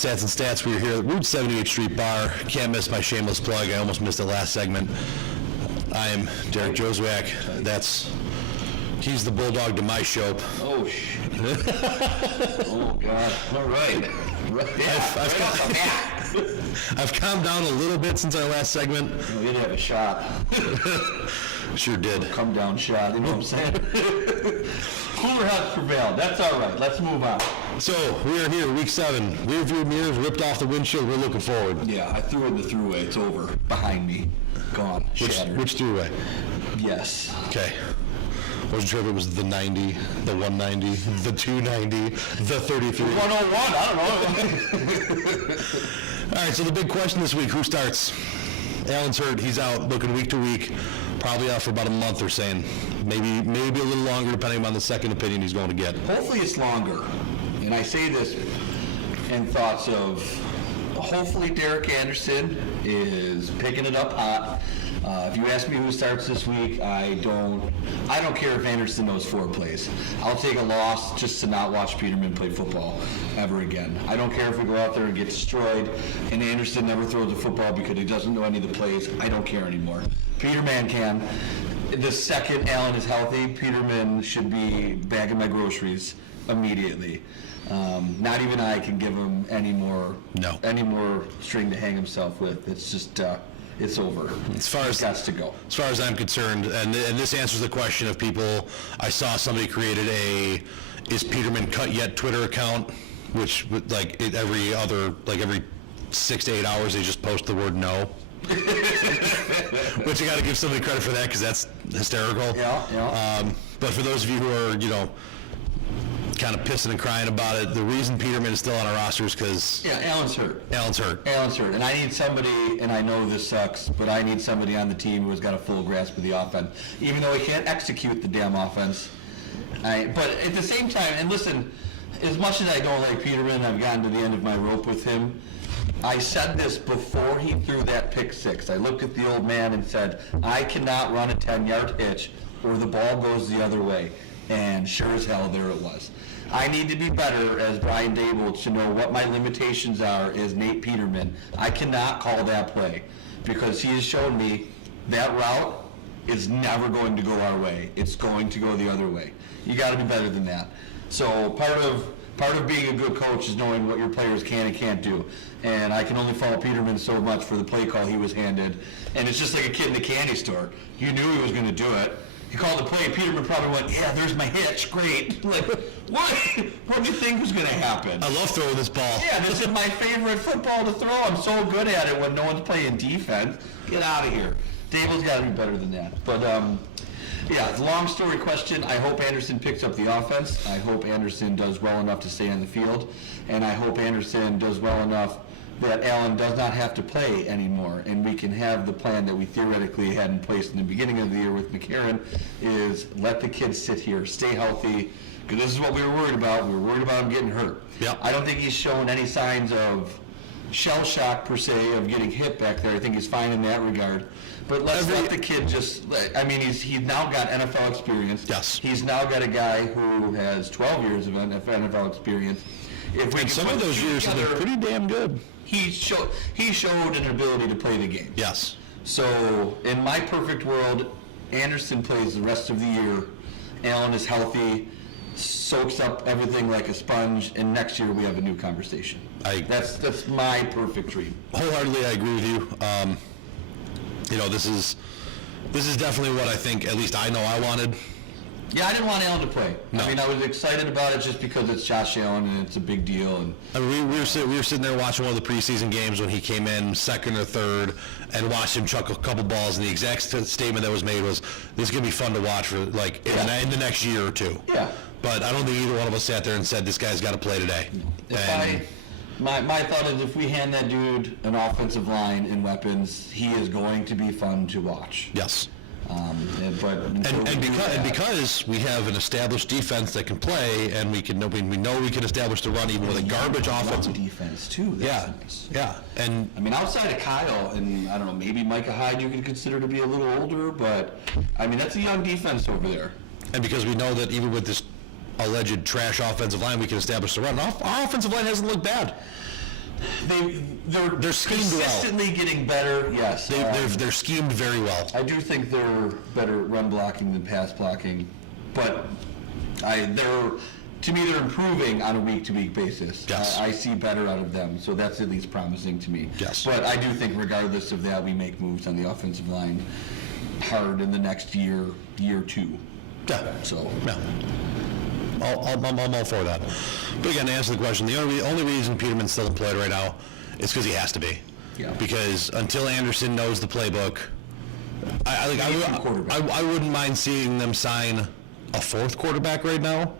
Tats and Stats. We're here at Route 78th Street Bar. Can't miss my shameless plug. I almost missed the last segment. I am Derek Joswiak. He's the bulldog to my show. Oh, shit. Oh, God. All right. I've calmed down a little bit since our last segment. Oh, you did have a shot. Sure did. Come down shot, you know what I'm saying? Cooler has prevailed. That's all right. Let's move on. So, we are here, week 7. Rearview mirrors ripped off the windshield. We're looking forward. Yeah, I threw in the throughway. It's over. Behind me. Gone. Shattered. Which throughway? Yes. Okay. Wasn't sure if it was the 90, the 190, the 290, the 33. 101, I don't know. All right, so the big question this week, who starts? Allen's hurt. He's out, looking week to week. Probably out for about a month, they're saying. Maybe a little longer, depending on the second opinion he's going to get. Hopefully it's longer. And I say this in thoughts of hopefully Derek Anderson is picking it up hot. If you ask me who starts this week, I don't care if Anderson knows 4 plays. I'll take a loss just to not watch Peterman play football ever again. I don't care if we go out there and get destroyed and Anderson never throws a football because he doesn't know any of the plays. I don't care anymore. Peterman can. The second Allen is healthy, Peterman should be bagging my groceries immediately. Not even I can give him any more string to hang himself with. It's just it's over. It has to go. As far as I'm concerned, and this answers the question of people. I saw somebody created a "Is Peterman cut yet?" Twitter account, which every 6 to 8 hours they just post the word no. Which I got to give somebody credit for that because that's hysterical. Yeah. But for those of you who are kind of pissing and crying about it, the reason Peterman is still on our roster is because Allen's hurt. Allen's hurt, and I need somebody. And I know this sucks, but I need somebody on the team who's got a full grasp of the offense, even though he can't execute the damn offense. But at the same time, and listen, as much as I don't like Peterman, I've gotten to the end of my rope with him. I said this before he threw that pick 6. I looked at the old man and said, I cannot run a 10-yard hitch or the ball goes the other way. And sure as hell, there it was. I need to be better as Brian Dable to know what my limitations are as Nate Peterman. I cannot call that play because he has shown me that route is never going to go our way. It's going to go the other way. You got to be better than that. So part of being a good coach is knowing what your players can and can't do. And I can only fault Peterman so much for the play call he was handed. And it's just like a kid in the candy store. You knew he was going to do it. He called the play. Peterman probably went, yeah, there's my hitch. Great. Like, what? What do you think was going to happen? I love throwing this ball. Yeah, this is my favorite football to throw. I'm so good at it when no one's playing defense. Get out of here. Dable's got to be better than that. But, yeah, it's a long story question. I hope Anderson picks up the offense. I hope Anderson does well enough to stay on the field. And I hope Anderson does well enough that Allen does not have to play anymore, and we can have the plan that we theoretically had in place in the beginning of the year with McCarron, is let the kids sit here, stay healthy, because this is what we were worried about. We were worried about him getting hurt. Yep. I don't think he's shown any signs of shell shock, per se, of getting hit back there. I think he's fine in that regard. But let's let the kid just, I mean, he's now got NFL experience. Yes. He's now got a guy who has 12 years of NFL experience. And some of those years have been pretty damn good. He showed an ability to play the game. Yes. So in my perfect world, Anderson plays the rest of the year. Allen is healthy, soaks up everything like a sponge, and next year we have a new conversation. That's my perfect dream. Wholeheartedly, I agree with you. This is definitely what I think. At least I know I wanted. Yeah, I didn't want Allen to play. No. I mean, I was excited about it just because it's Josh Allen and it's a big deal. And I mean, we were sitting there watching one of the preseason games when he came in second or third, and watched him chuck a couple balls. And the exact statement that was made was, "This is gonna be fun to watch for in the next year or two." Yeah. But I don't think either one of us sat there and said, "This guy's got to play today." My thought is, if we hand that dude an offensive line and weapons, he is going to be fun to watch. Yes. Because we have an established defense that can play, and we know we can establish the run even with a garbage offensive defense too. That's nice. Yeah. And I mean, outside of Kyle and I don't know, maybe Micah Hyde you could consider to be a little older, but I mean that's a young defense over there. And because we know that even with this alleged trash offensive line, we can establish the run. Our offensive line hasn't looked bad. They're schemed well. consistently getting better. Yes, They're schemed very well. I do think they're better at run blocking than pass blocking, but to me they're improving on a week-to-week basis. Yes. I see better out of them, so that's at least promising to me. Yes. But I do think regardless of that, we make moves on the offensive line hard in the next year or two. Yeah. So. Yeah. I'm all for that. But again, to answer the question, the only reason Peterman's still employed right now is because he has to be. Yeah. Because until Anderson knows the playbook, I wouldn't mind seeing them sign a fourth quarterback right now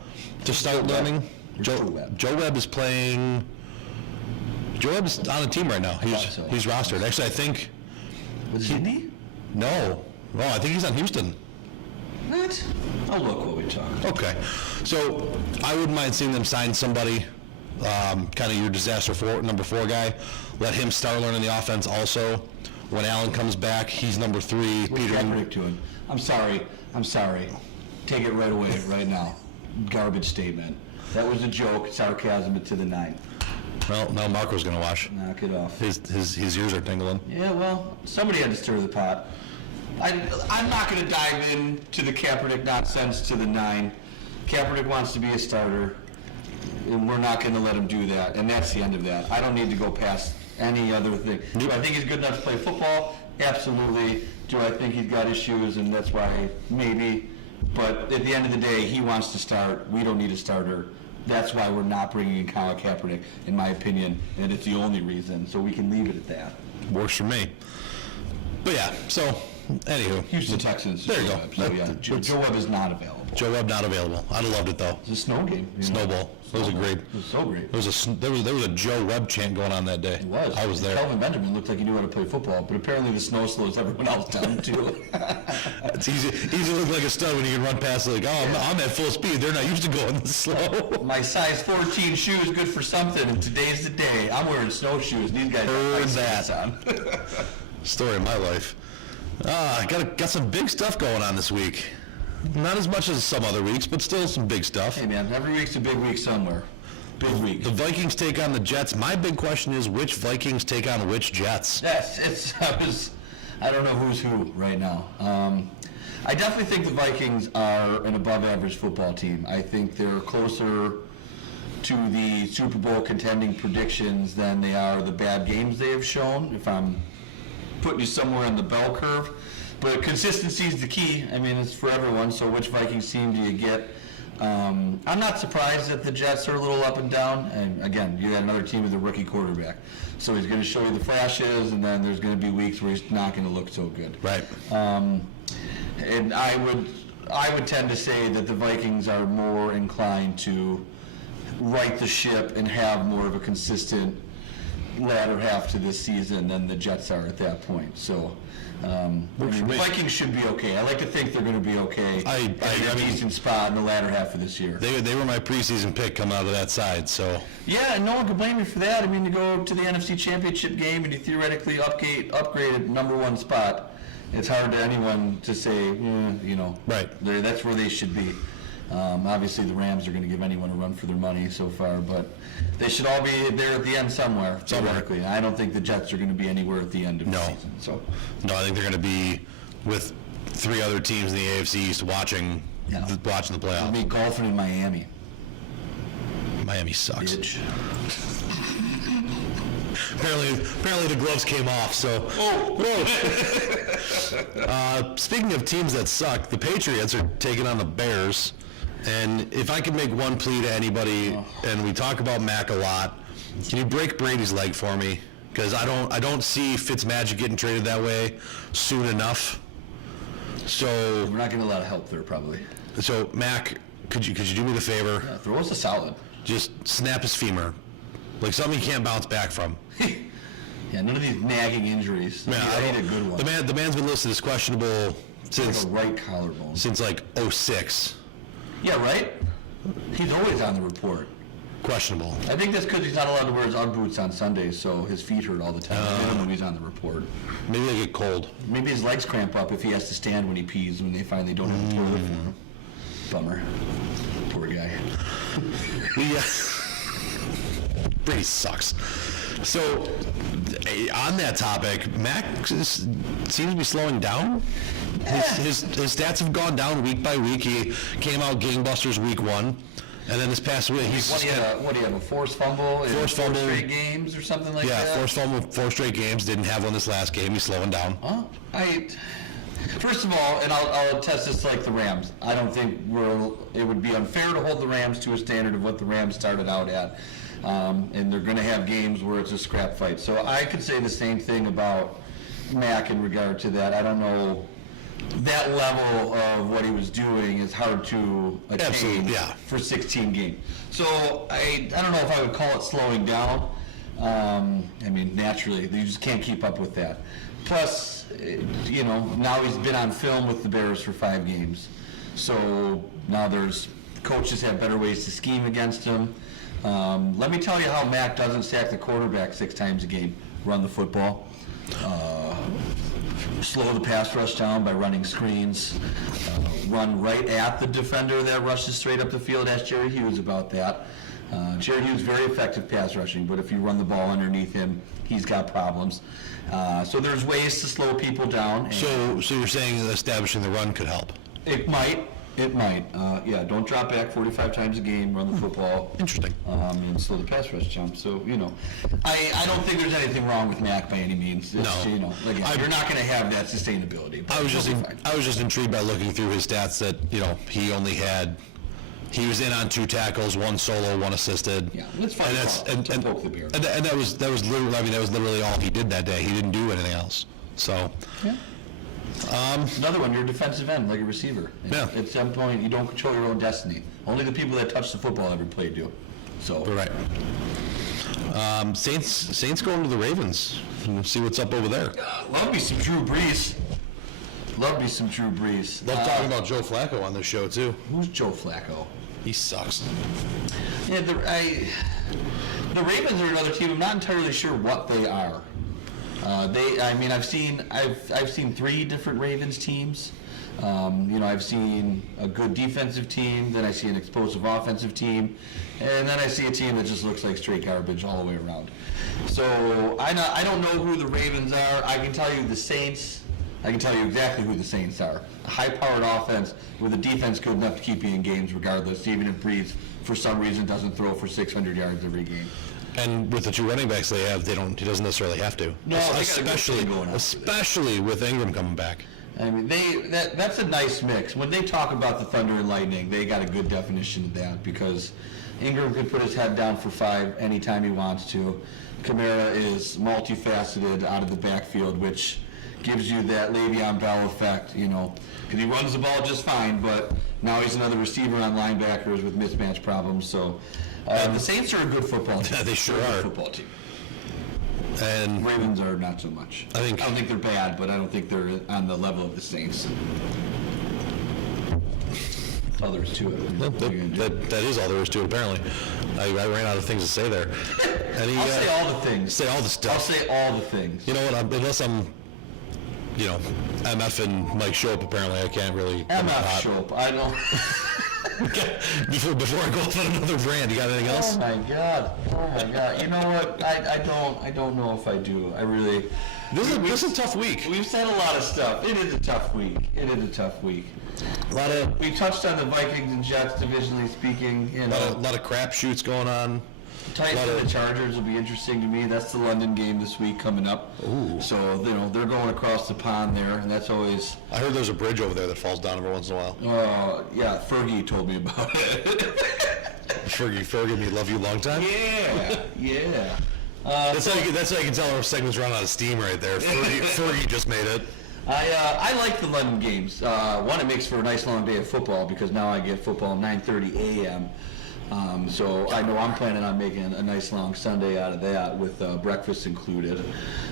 to start learning. Joe Webb is playing. Joe Webb's on a team right now. He's rostered. Actually, I think. Was he Indy? No. Oh, I think he's on Houston. What? I'll look while we talk. Okay. So I wouldn't mind seeing them sign somebody, kind of your number 4 guy. Let him start learning the offense also. When Allen comes back, he's number 3. What's Kaepernick doing? I'm sorry. Take it right away, right now. Garbage statement. That was a joke, sarcasm to the 9. Well, now Marco's going to watch. Knock it off. His ears are tingling. Yeah, well, somebody had to stir the pot. I'm not going to dive into the Kaepernick nonsense to the 9. Kaepernick wants to be a starter, and we're not going to let him do that, and that's the end of that. I don't need to go past any other thing. Do I think he's good enough to play football? Absolutely. Do I think he's got issues, and that's why maybe? But at the end of the day, he wants to start. We don't need a starter. That's why we're not bringing in Colin Kaepernick, in my opinion, and it's the only reason, so we can leave it at that. Works for me. But yeah, so... Anywho, Houston Texans. There you go. So yeah, Joe Webb is not available. Joe Webb not available. I'd have loved it though. It's a snow game. Snowball. That was a great. It was so great. There was a Joe Webb chant going on that day. It was. I was there. Kelvin Benjamin looked like he knew how to play football, but apparently the snow slows everyone else down too. It's easy to look like a stud when you can run past like, I'm at full speed. They're not used to going this slow. My size 14 shoes good for something, and today's the day. I'm wearing snowshoes. These guys Heard got that. on. Story of my life. Got some big stuff going on this week. Not as much as some other weeks, but still some big stuff. Hey man, every week's a big week somewhere. Big week. The Vikings take on the Jets. My big question is, which Vikings take on which Jets? Yes, I don't know who's who right now. I definitely think the Vikings are an above-average football team. I think they're closer to the Super Bowl contending predictions than they are the bad games they have shown, if I'm putting you somewhere in the bell curve. But consistency is the key. I mean, it's for everyone, so which Vikings team do you get? I'm not surprised that the Jets are a little up and down. And again, you got another team with a rookie quarterback. So he's going to show you the flashes, and then there's going to be weeks where he's not going to look so good. Right. And I would tend to say that the Vikings are more inclined to right the ship and have more of a consistent latter half to this season than the Jets are at that point. So the Vikings should be okay. I like to think they're going to be okay. I a decent spot in the latter half of this year. They were my preseason pick coming out of that side, so. Yeah, and no one can blame you for that. I mean, to go to the NFC Championship game and you theoretically upgraded number 1 spot, it's hard to anyone to say, Right. That's where they should be. Obviously, the Rams are going to give anyone a run for their money so far, but they should all be there at the end somewhere, theoretically. I don't think the Jets are going to be anywhere at the end of the season. So. No, I think they're going to be with 3 other teams in the AFC East watching the playoffs. I'll be golfing in Miami. Miami sucks. Bitch. Apparently the gloves came off, so. Whoa. Speaking of teams that suck, the Patriots are taking on the Bears. And if I could make one plea to anybody, and we talk about Mac a lot, can you break Brady's leg for me? Because I don't see Fitzmagic getting traded that way soon enough. So we're not getting a lot of help there, probably. So Mac, could you do me the favor? Yeah, throw us a solid. Just snap his femur, like something he can't bounce back from. Yeah, none of these nagging injuries. Man, I need a good one. The man's been listed as questionable since like a right collarbone. Since like 06. Yeah, right? He's always on the report. Questionable. I think that's because he's not allowed to wear his Ugg boots on Sundays, so his feet hurt all the time. Even when he's on the report. Maybe they get cold. Maybe his legs cramp up if he has to stand when he pees when they finally don't have a toilet for him. Bummer. Poor guy. Yeah. Brady sucks. So, on that topic, Mac seems to be slowing down. His stats have gone down week by week. He came out gangbusters week 1, and then this past week he's What do you have, a forced fumble in Forced fumble. 4 straight games or something like that? yeah, forced fumble 4 straight games. Didn't have one this last game. He's slowing down. Huh? First of all, and I'll attest this like the Rams. I don't think it would be unfair to hold the Rams to a standard of what the Rams started out at. And they're going to have games where it's a scrap fight. So I could say the same thing about Mac in regard to that. I don't know. That level of what he was doing is hard to attain. Absolutely, yeah. For 16 games. So I don't know if I would call it slowing down. I mean, naturally, you just can't keep up with that. Plus, now he's been on film with the Bears for 5 games. So now coaches have better ways to scheme against him. Let me tell you how Mac doesn't sack the quarterback 6 times a game. Run the football. Slow the pass rush down by running screens. Run right at the defender that rushes straight up the field. Ask Jerry Hughes about that. Jerry Hughes, very effective pass rushing, but if you run the ball underneath him, he's got problems. So there's ways to slow people down. So you're saying that establishing the run could help? It might. Yeah, don't drop back 45 times a game, run the football. Interesting. And slow the pass rush jump. So, I don't think there's anything wrong with Mac by any means. It's, No. Again, you're not going to have that sustainability. I was just intrigued by looking through his stats that, he was in on 2 tackles, 1 solo, 1 assisted. Yeah, it's fine to poke the bear. And that was literally all he did that day. He didn't do anything else. So, Yeah. Another one, you're a defensive end, like a receiver. Yeah. At some point, you don't control your own destiny. Only the people that touch the football every play do. So. right. Saints going to the Ravens. See what's up over there. Love me some Drew Brees. Love talking about Joe Flacco on this show too. Who's Joe Flacco? He sucks. Yeah, the Ravens are another team. I'm not entirely sure what they are. I've seen 3 different Ravens teams. I've seen a good defensive team, then I see an explosive offensive team, and then I see a team that just looks like straight garbage all the way around. So I don't know who the Ravens are. I can tell you the Saints. I can tell you exactly who the Saints are. A high-powered offense with a defense good enough to keep you in games regardless, even if Brees, for some reason, doesn't throw for 600 yards every game. And with the 2 running backs they have, he doesn't necessarily have to. No, especially with Ingram coming back. I mean, that's a nice mix. When they talk about the Thunder and Lightning, they got a good definition of that because Ingram can put his head down for 5 anytime he wants to. Kamara is multifaceted out of the backfield, which gives you that Le'Veon Bell effect, because he runs the ball just fine, but now he's another receiver on linebackers with mismatch problems. So the Saints are a good football team. Yeah, they sure are. A football team. And Ravens are not so much. I don't think they're bad, but I don't think they're on the level of the Saints. All there is to it. That is all there is to it, apparently. I ran out of things to say there. I'll say all the things. Say all the stuff. I'll say all the things. You know what? Unless I'm, MF and Mike Shope, apparently I can't really. MF Shope. I don't. Before I go off on another brand, you got anything else? Oh my God. You know what? I don't know if I do. I really. This is a tough week. We've said a lot of stuff. It is a tough week. We touched on the Vikings and Jets, divisionally speaking. A lot of crap shoots going on. Titans and the Chargers will be interesting to me. That's the London game this week coming up. Ooh. So, they're going across the pond there, and that's always... I heard there's a bridge over there that falls down every once in a while. Yeah, Fergie told me about it. Fergie, me love you long time? Yeah. That's how you can tell our segment's run out of steam right there. Fergie just made it. I like the London games. One, it makes for a nice long day of football because now I get football 9:30 a.m., so I know I'm planning on making a nice long Sunday out of that with breakfast included.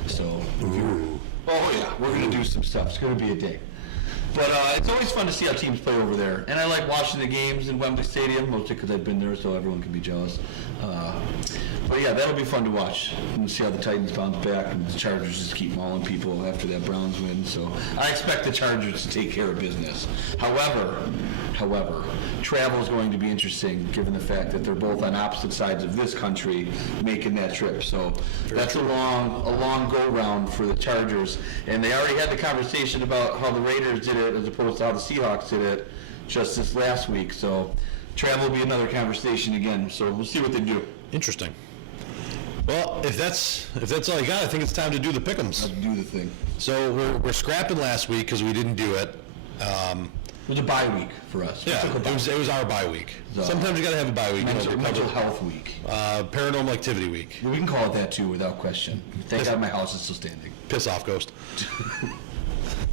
So, oh yeah, we're going to do some stuff. It's going to be a day. But it's always fun to see how teams play over there. And I like watching the games in Wembley Stadium, mostly because I've been there so everyone can be jealous. But yeah, that'll be fun to watch and see how the Titans bounce back and the Chargers just keep mauling people after that Browns win. So I expect the Chargers to take care of business. However, travel is going to be interesting, given the fact that they're both on opposite sides of this country making that trip. So that's a long go-round for the Chargers. And they already had the conversation about how the Raiders did it as opposed to how the Seahawks did it just this last week. So travel will be another conversation again. So we'll see what they do. Interesting. Well, if that's all you got, I think it's time to do the pick'ems. Let's do the thing. So we're scrapping last week because we didn't do it. It was a bye week for us. Yeah, it was our bye week. So, sometimes you got to have a bye week. Mental health week. Paranormal activity week. We can call it that too, without question. Thank God my house is still standing. Piss off, Ghost.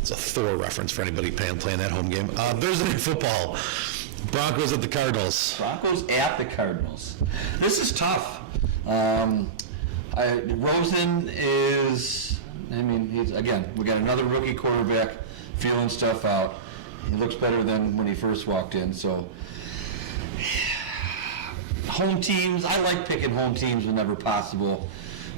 It's a Thor reference for anybody playing that home game. Thursday Night Football. Broncos at the Cardinals. Broncos at the Cardinals. This is tough. Rosen is, we got another rookie quarterback feeling stuff out. He looks better than when he first walked in, so. Home teams, I like picking home teams whenever possible,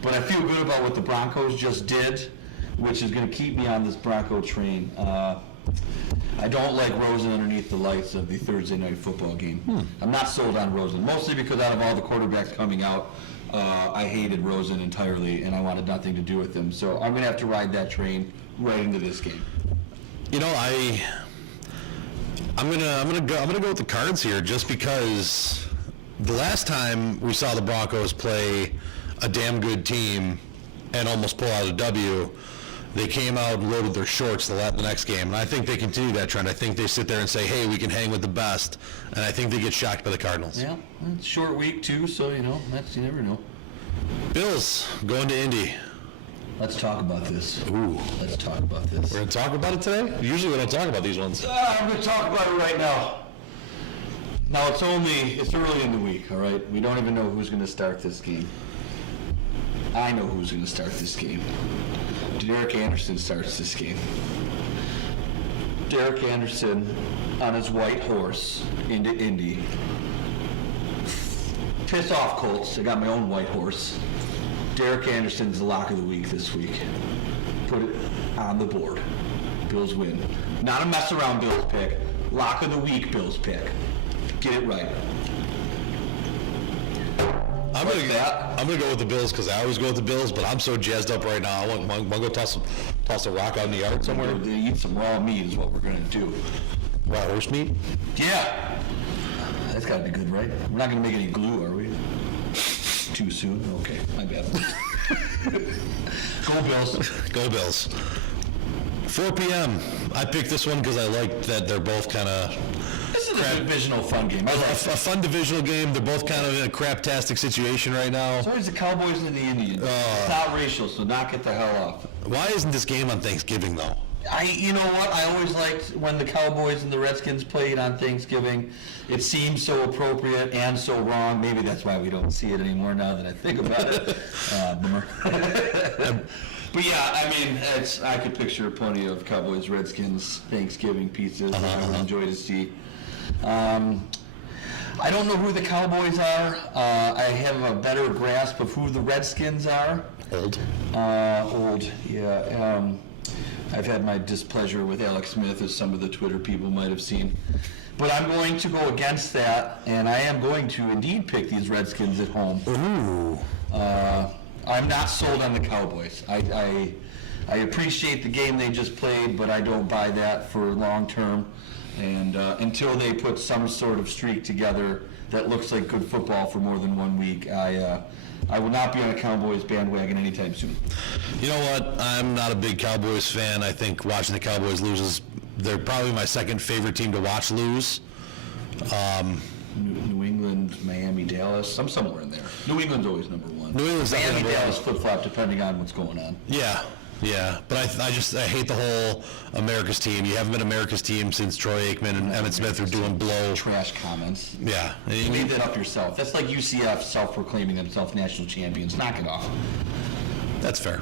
but I feel good about what the Broncos just did, which is going to keep me on this Bronco train. I don't like Rosen underneath the lights of the Thursday Night Football game. I'm not sold on Rosen, mostly because out of all the quarterbacks coming out, I hated Rosen entirely, and I wanted nothing to do with him. So I'm going to have to ride that train right into this game. You know, I'm gonna go with the Cards here, just because the last time we saw the Broncos play a damn good team and almost pull out a W, they came out and loaded their shorts the next game. And I think they continue that trend. I think they sit there and say, hey, we can hang with the best. And I think they get shocked by the Cardinals. Yeah, it's a short week too, so you never know. Bills going to Indy. Let's talk about this. Ooh. Let's talk about this. We're going to talk about it today? Usually we don't talk about these ones. I'm going to talk about it right now. Now, it's early in the week, all right? We don't even know who's going to start this game. I know who's going to start this game. Derek Anderson starts this game. Derek Anderson on his white horse into Indy. Piss off, Colts. I got my own white horse. Derek Anderson's the lock of the week this week. Put it on the board. Bills win. Not a mess around Bills pick. Lock of the week Bills pick. Get it right. I'm gonna go with the Bills because I always go with the Bills, but I'm so jazzed up right now. I want to go toss a rock out in the yard somewhere. Eat some raw meat is what we're gonna do. Raw horse meat? Yeah. That's gotta be good, right? We're not gonna make any glue, are we? Too soon? Okay, my bad. Go Bills. Go Bills. 4 p.m. I picked this one because I like that they're both kind of... This is a divisional fun game. A fun divisional game. They're both kind of in a craptastic situation right now. So is the Cowboys and the Indians. It's not racial, so knock it the hell off. Why isn't this game on Thanksgiving, though? You know what? I always liked when the Cowboys and the Redskins played on Thanksgiving. It seemed so appropriate and so wrong. Maybe that's why we don't see it anymore now that I think about it. Bummer. But yeah, I could picture plenty of Cowboys, Redskins, Thanksgiving pizzas that I would enjoy to see. I don't know who the Cowboys are. I have a better grasp of who the Redskins are. Old, yeah. I've had my displeasure with Alex Smith, as some of the Twitter people might have seen. But I'm going to go against that, and I am going to indeed pick these Redskins at home. Ooh. I'm not sold on the Cowboys. I appreciate the game they just played, but I don't buy that for long term. And until they put some sort of streak together that looks like good football for more than 1 week, I will not be on a Cowboys bandwagon anytime soon. You know what? I'm not a big Cowboys fan. I think watching the Cowboys lose they're probably my second favorite team to watch lose. New England, Miami, Dallas. I'm somewhere in there. New England's always number one. New England's Miami, Dallas flip-flop depending on what's going on. Yeah, but I hate the whole America's team. You haven't been America's team since Troy Aikman and Emmitt Smith are doing blow. Trash comments. Yeah. You made that up yourself. That's like UCF self-proclaiming themselves national champions. Knock it off. That's fair.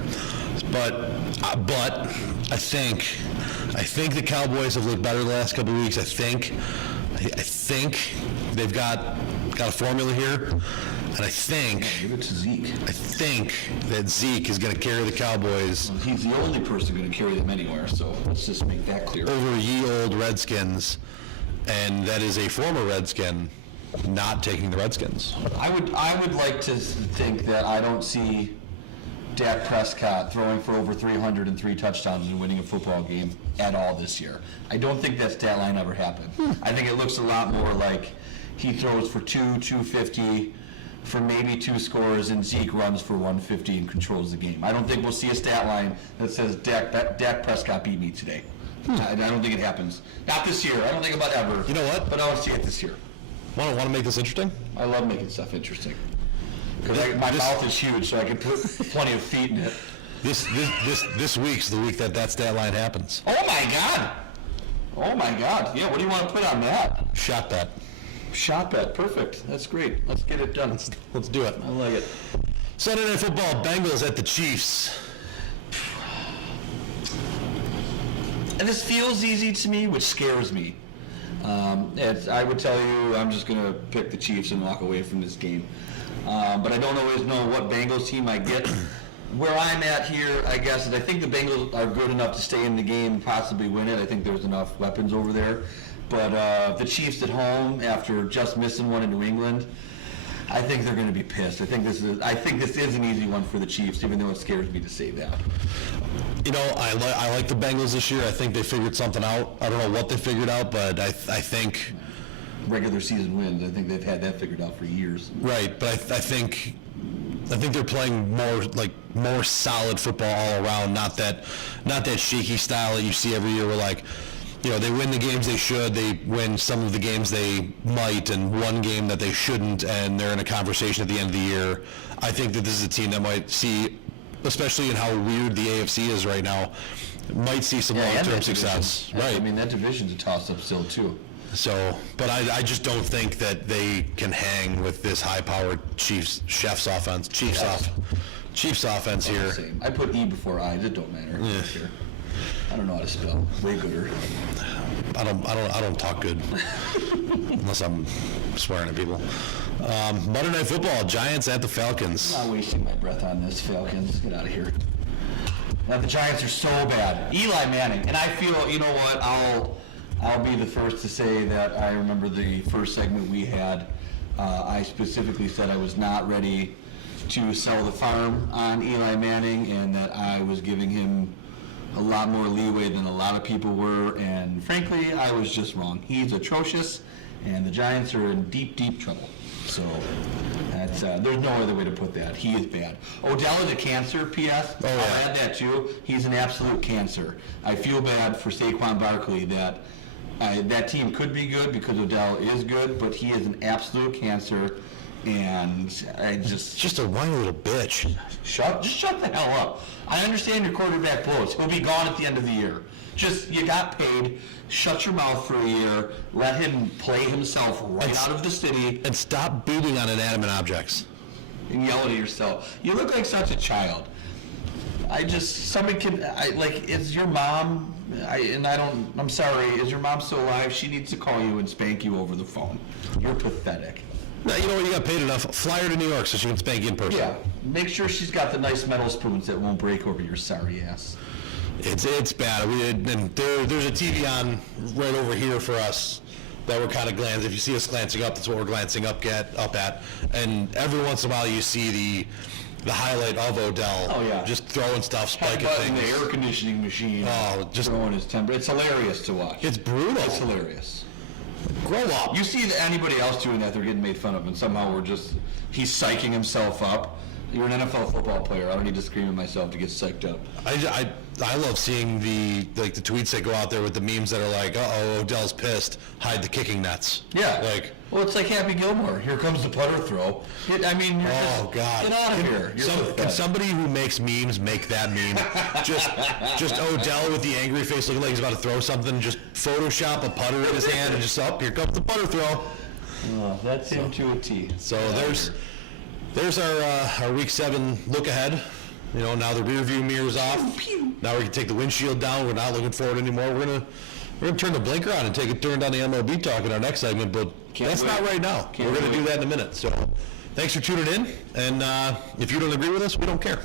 But I think the Cowboys have looked better the last couple of weeks. I think they've got a formula here. And I think... Give it to Zeke. I think that Zeke is going to carry the Cowboys... Well, he's the only person going to carry them anywhere, so let's just make that clear. ...over ye old Redskins. and that is a former Redskin not taking the Redskins. I would like to think that I don't see Dak Prescott throwing for over 300 and 3 touchdowns and winning a football game at all this year. I don't think that stat line ever happened. I think it looks a lot more like he throws for 250 for maybe 2 scores, and Zeke runs for 150 and controls the game. I don't think we'll see a stat line that says Dak Prescott beat me today. I don't think it happens. Not this year. I don't think about ever. You know what? But I want to see it this year. Want to make this interesting? I love making stuff interesting. Because my mouth is huge, so I can put plenty of feet in it. This week's the week that stat line happens. Oh my God! Oh my God! Yeah, what do you want to put on that? Shot bet. Shot bet, perfect. That's great. Let's get it done. Let's do it. I like it. Sunday Night Football, Bengals at the Chiefs. And this feels easy to me, which scares me. I would tell you I'm just going to pick the Chiefs and walk away from this game. But I don't always know what Bengals team I get. Where I'm at here, I guess, is I think the Bengals are good enough to stay in the game and possibly win it. I think there's enough weapons over there. But the Chiefs at home, after just missing one in New England, I think they're going to be pissed. I think this is an easy one for the Chiefs, even though it scares me to say that. You know, I like the Bengals this year. I think they figured something out. I don't know what they figured out, but I think regular season wins. I think they've had that figured out for years. Right, but I think they're playing more solid football all around. Not that shaky style that you see every year. Where like, you know, they win the games they should, they win some of the games they might, and one game that they shouldn't, and they're in a conversation at the end of the year. I think that this is a team that might see, especially in how weird the AFC is right now, might see some long-term success. Right. I mean, that division's a toss-up still, too. So, but I just don't think that they can hang with this high-powered Chiefs offense here. Same. I put E before I. It don't matter. Yeah. I don't know how to spell. Way gooder. I don't talk good unless I'm swearing at people. Monday Night Football, Giants at the Falcons. I'm not wasting my breath on this. Falcons, get out of here. Now the Giants are so bad. Eli Manning, and I feel, you know what? I'll be the first to say that I remember the first segment we had. I specifically said I was not ready to sell the farm on Eli Manning, and that I was giving him a lot more leeway than a lot of people were, and frankly, I was just wrong. He's atrocious, and the Giants are in deep, deep trouble. So that's there's no other way to put that. He is bad. Odell is a cancer, P.S. Oh, yeah. I'll add that too. He's an absolute cancer. I feel bad for Saquon Barkley that that team could be good because Odell is good, but he is an absolute cancer. And I just a whiny little bitch. Shut the hell up. I understand your quarterback blows. He'll be gone at the end of the year. Just, you got paid. Shut your mouth for a year. Let him play himself out of the city. And stop beating on inanimate objects. And yelling at yourself. You look like such a child. Is your mom, I'm sorry, is your mom still alive? She needs to call you and spank you over the phone. You're pathetic. Now, you know what? You got paid enough. Fly her to New York so she can spank you in person. Yeah. Make sure she's got the nice metal spoons that won't break over your sorry ass. It's bad. And there's a TV on right over here for us that we're kind of glancing. If you see us glancing up, that's what we're glancing up at. And every once in a while, you see the highlight of Odell. Oh yeah. Just throwing stuff, spiking things. The air conditioning machine. Oh, just throwing his temper. It's hilarious to watch. It's brutal. It's hilarious. Grow up. You see anybody else doing that, they're getting made fun of, and somehow he's psyching himself up. You're an NFL football player. I don't need to scream at myself to get psyched up. I love seeing the tweets that go out there with the memes that are like, uh-oh, Odell's pissed, hide the kicking nets. Yeah. Well, it's like Happy Gilmore. Here comes the putter throw. God. Get out of here. Can somebody who makes memes make that meme? just Odell with the angry face looking like he's about to throw something, just Photoshop a putter in his hand and just here comes the putter throw. Oh, that's him to a T. So there's our Week 7 look ahead. You know, now the rear view mirror's off. Now we can take the windshield down. We're not looking forward anymore. We're gonna turn the blinker on and take a turn down the MLB talk in our next segment, but that's not right now. We're gonna do that in a minute. So thanks for tuning in, and if you don't agree with us, we don't care.